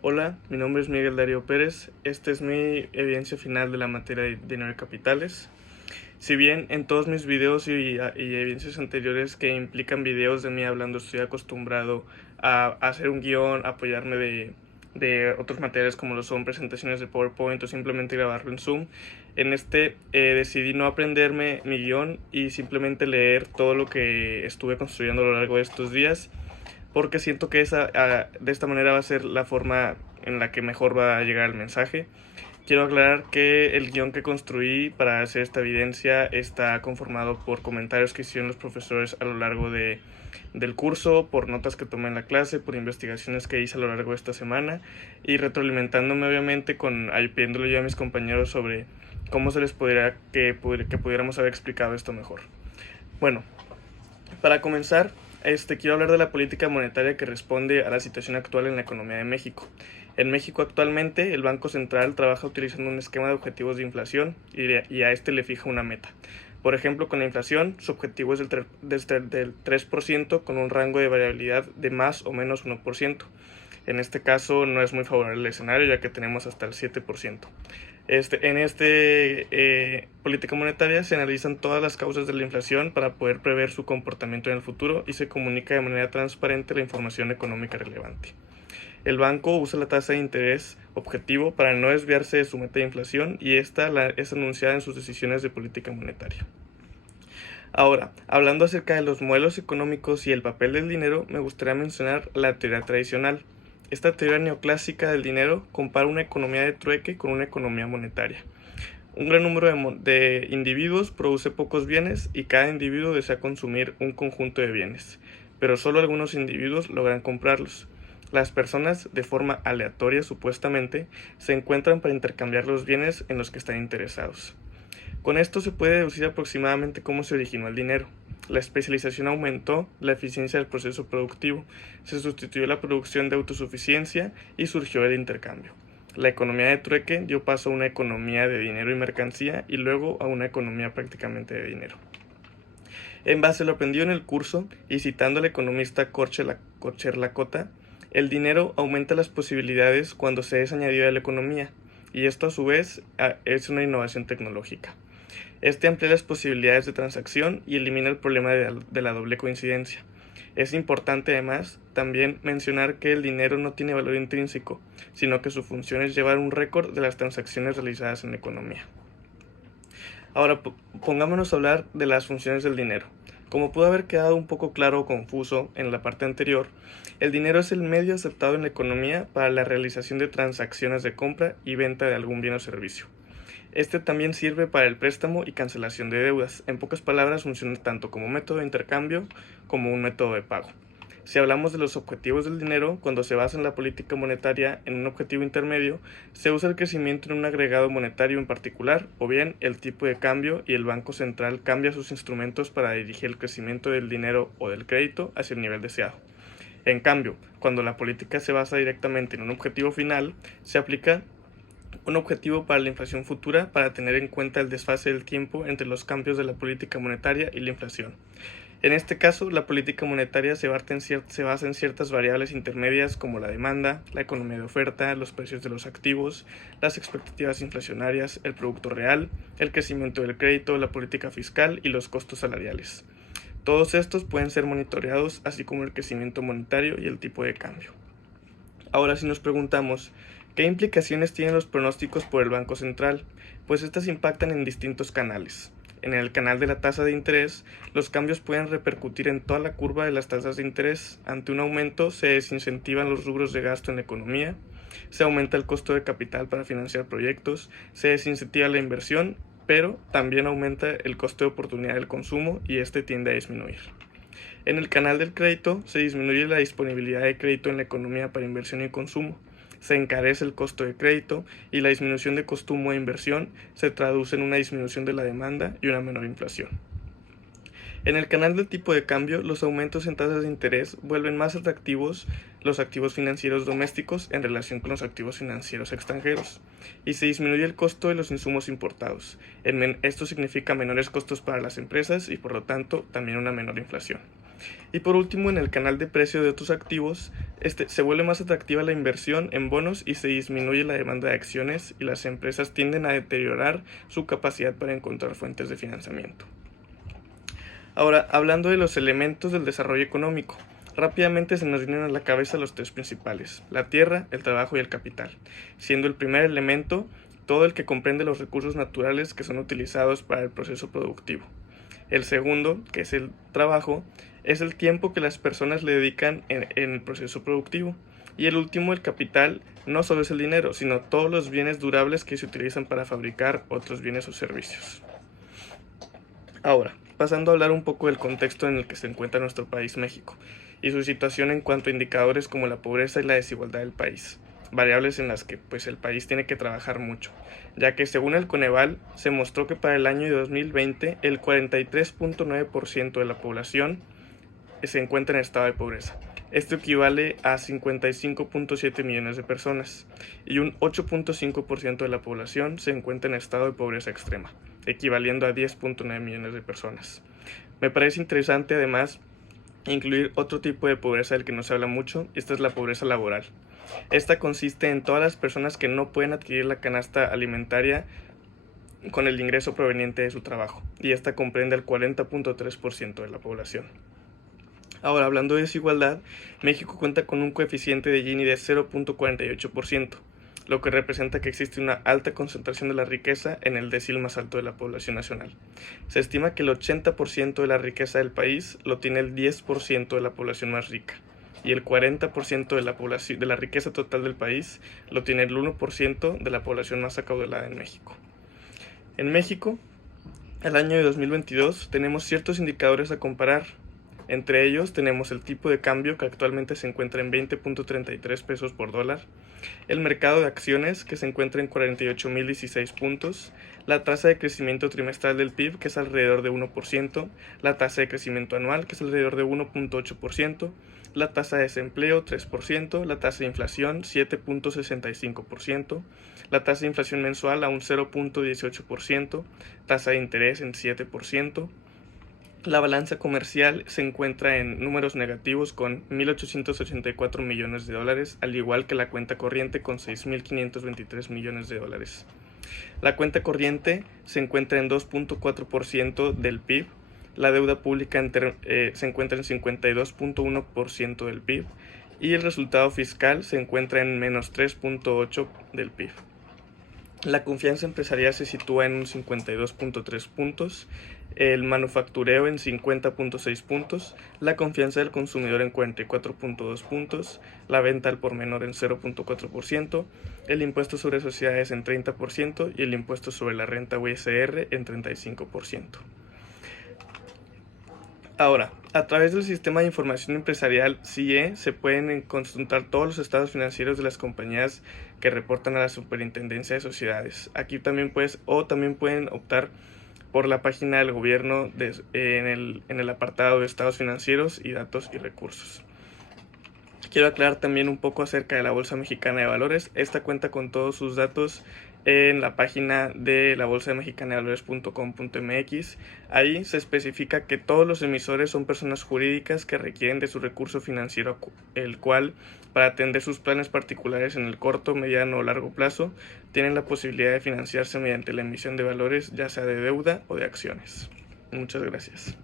Hola, mi nombre es Miguel Darío Pérez. Esta es mi evidencia final de la materia de dinero y capitales. Si bien en todos mis videos y evidencias anteriores que implican videos de mí hablando estoy acostumbrado a hacer un guión, apoyarme de otros materiales como lo son presentaciones de PowerPoint o simplemente grabarlo en Zoom, en este decidí no aprenderme mi guión y simplemente leer todo lo que estuve construyendo a lo largo de estos días porque siento que de esta manera va a ser la forma en la que mejor va a llegar el mensaje. Quiero aclarar que el guión que construí para hacer esta evidencia está conformado por comentarios que hicieron los profesores a lo largo del curso, por notas que tomé en la clase, por investigaciones que hice a lo largo de esta semana y retroalimentándome obviamente pidiéndole yo a mis compañeros sobre cómo se les podría que pudiéramos haber explicado esto mejor. Bueno, para comenzar, quiero hablar de la política monetaria que responde a la situación actual en la economía de México. En México actualmente el Banco Central trabaja utilizando un esquema de objetivos de inflación y a este le fija una meta. Por ejemplo, con la inflación, su objetivo es del 3% con un rango de variabilidad de más o menos 1%. En este caso no es muy favorable el escenario ya que tenemos hasta el 7%. Política monetaria se analizan todas las causas de la inflación para poder prever su comportamiento en el futuro y se comunica de manera transparente la información económica relevante. El banco usa la tasa de interés objetivo para no desviarse de su meta de inflación y esta es anunciada en sus decisiones de política monetaria. Ahora, hablando acerca de los modelos económicos y el papel del dinero, me gustaría mencionar la teoría tradicional. Esta teoría neoclásica del dinero compara una economía de trueque con una economía monetaria. Un gran número de individuos produce pocos bienes y cada individuo desea consumir un conjunto de bienes, pero solo algunos individuos logran comprarlos. Las personas, de forma aleatoria supuestamente, se encuentran para intercambiar los bienes en los que están interesados. Con esto se puede deducir aproximadamente cómo se originó el dinero. La especialización aumentó la eficiencia del proceso productivo, se sustituyó la producción de autosuficiencia y surgió el intercambio. La economía de trueque dio paso a una economía de dinero y mercancía y luego a una economía prácticamente de dinero. En base a lo aprendido en el curso y citando al economista Korcher Lakota, el dinero aumenta las posibilidades cuando se es añadido a la economía y esto a su vez es una innovación tecnológica. Este amplía las posibilidades de transacción y elimina el problema de la doble coincidencia. Es importante además también mencionar que el dinero no tiene valor intrínseco, sino que su función es llevar un récord de las transacciones realizadas en la economía. Ahora pongámonos a hablar de las funciones del dinero. Como pudo haber quedado un poco claro o confuso en la parte anterior, el dinero es el medio aceptado en la economía para la realización de transacciones de compra y venta de algún bien o servicio. Este también sirve para el préstamo y cancelación de deudas. En pocas palabras, funciona tanto como método de intercambio como un método de pago. Si hablamos de los objetivos del dinero, cuando se basa en la política monetaria en un objetivo intermedio, se usa el crecimiento en un agregado monetario en particular, o bien el tipo de cambio y el Banco Central cambia sus instrumentos para dirigir el crecimiento del dinero o del crédito hacia el nivel deseado. En cambio, cuando la política se basa directamente en un objetivo final, se aplica un objetivo para la inflación futura para tener en cuenta el desfase del tiempo entre los cambios de la política monetaria y la inflación. En este caso, la política monetaria se basa en ciertas variables intermedias como la demanda, la economía de oferta, los precios de los activos, las expectativas inflacionarias, el producto real, el crecimiento del crédito, la política fiscal y los costos salariales. Todos estos pueden ser monitoreados, así como el crecimiento monetario y el tipo de cambio. Ahora, si nos preguntamos, ¿qué implicaciones tienen los pronósticos por el Banco Central? Pues estas impactan en distintos canales. En el canal de la tasa de interés, los cambios pueden repercutir en toda la curva de las tasas de interés. Ante un aumento, se desincentivan los rubros de gasto en la economía, se aumenta el costo de capital para financiar proyectos, se desincentiva la inversión, pero también aumenta el costo de oportunidad del consumo y este tiende a disminuir. En el canal del crédito se disminuye la disponibilidad de crédito en la economía para inversión y consumo, se encarece el costo de crédito y la disminución de consumo e inversión se traduce en una disminución de la demanda y una menor inflación. En el canal del tipo de cambio, los aumentos en tasas de interés vuelven más atractivos los activos financieros domésticos en relación con los activos financieros extranjeros y se disminuye el costo de los insumos importados. Esto significa menores costos para las empresas y por lo tanto también una menor inflación. Y por último, en el canal de precio de otros activos, se vuelve más atractiva la inversión en bonos y se disminuye la demanda de acciones y las empresas tienden a deteriorar su capacidad para encontrar fuentes de financiamiento. Ahora, hablando de los elementos del desarrollo económico, rápidamente se nos vienen a la cabeza los tres principales: la tierra, el trabajo y el capital, siendo el primer elemento todo el que comprende los recursos naturales que son utilizados para el proceso productivo. El segundo, que es el trabajo, es el tiempo que las personas le dedican en el proceso productivo. Y el último, el capital, no solo es el dinero, sino todos los bienes durables que se utilizan para fabricar otros bienes o servicios. Ahora, pasando a hablar un poco del contexto en el que se encuentra nuestro país, México, y su situación en cuanto a indicadores como la pobreza y la desigualdad del país, variables en las que el país tiene que trabajar mucho, ya que según el Coneval se mostró que para el año 2020 el 43.9% de la población se encuentra en estado de pobreza. Esto equivale a 55.7 millones de personas y un 8.5% de la población se encuentra en estado de pobreza extrema, equivaliendo a 10.9 millones de personas. Me parece interesante además incluir otro tipo de pobreza del que no se habla mucho. Esta es la pobreza laboral. Esta consiste en todas las personas que no pueden adquirir la canasta alimentaria con el ingreso proveniente de su trabajo, y esta comprende el 40.3% de la población. Ahora, hablando de desigualdad, México cuenta con un coeficiente de Gini de 0.48%, lo que representa que existe una alta concentración de la riqueza en el decil más alto de la población nacional. Se estima que el 80% de la riqueza del país lo tiene el 10% de la población más rica, y el 40% de la riqueza total del país lo tiene el 1% de la población más acaudalada en México. En México, el año de 2022, tenemos ciertos indicadores a comparar. Entre ellos tenemos el tipo de cambio, que actualmente se encuentra en 20.33 pesos por dólar, el mercado de acciones, que se encuentra en 48.016 puntos, la tasa de crecimiento trimestral del PIB, que es alrededor de 1%, la tasa de crecimiento anual, que es alrededor de 1.8%, la tasa de desempleo 3%, la tasa de inflación 7.65%, la tasa de inflación mensual a un 0.18%, tasa de interés en 7%, la balanza comercial se encuentra en números negativos con 1.884 millones de dólares, al igual que la cuenta corriente con 6.523 millones de dólares. La cuenta corriente se encuentra en 2.4% del PIB, la deuda pública se encuentra en 52.1% del PIB y el resultado fiscal se encuentra en menos 3.8% del PIB. La confianza empresarial se sitúa en un 52.3 puntos, el manufactureo en 50.6 puntos, la confianza del consumidor en 44.2 puntos, la venta al por menor en 0.4%, el impuesto sobre sociedades en 30% y el impuesto sobre la renta USR en 35%. Ahora, a través del Sistema de Información Empresarial (SIE) se pueden consultar todos los estados financieros de las compañías que reportan a la Superintendencia de Sociedades. Aquí también pueden optar por la página del gobierno en el apartado de estados financieros y datos y recursos. Quiero aclarar también un poco acerca de la Bolsa Mexicana de Valores. Esta cuenta con todos sus datos en la página de la bolsamexicanevalores.com.mx. Ahí se especifica que todos los emisores son personas jurídicas que requieren de su recurso financiero, el cual, para atender sus planes particulares en el corto, mediano o largo plazo, tienen la posibilidad de financiarse mediante la emisión de valores, ya sea de deuda o de acciones. Muchas gracias.